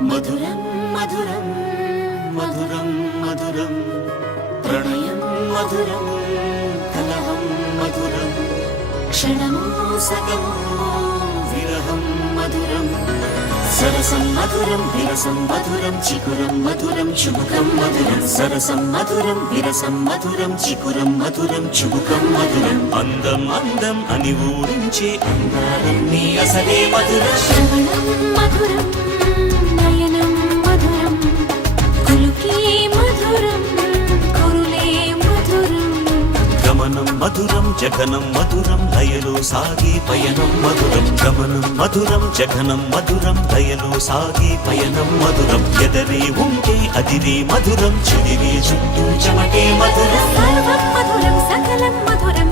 మధురం మధురం మధురం మధురం ప్రణయం మధురం కలహం మధురం క్షణము సగము విరహం మధురం సరసం మధురం విరసం మధురం చికురం మధురం చుబుకం మధురం సరసం మధురం విరసం మధురం చికురం మధురం చుబుకం మధురం అందం అందం అని ఊరించే అందాలన్నీ అసలే మధురం శ్రవణం మధురం నయనం మధురం కులుకే మధురం కురులే మధురం గమనం మధురం జగనం మధురం లయలో సాగే పయనం మధురం గమనం మధురం జగనం మధురం లయలో సాగే పయనం మధురం ఎదరే ఉంటే అదిరే మధురం చెదిరే చుట్టూ చెమటే మధురం సర్వం మధురం సకలం మధురం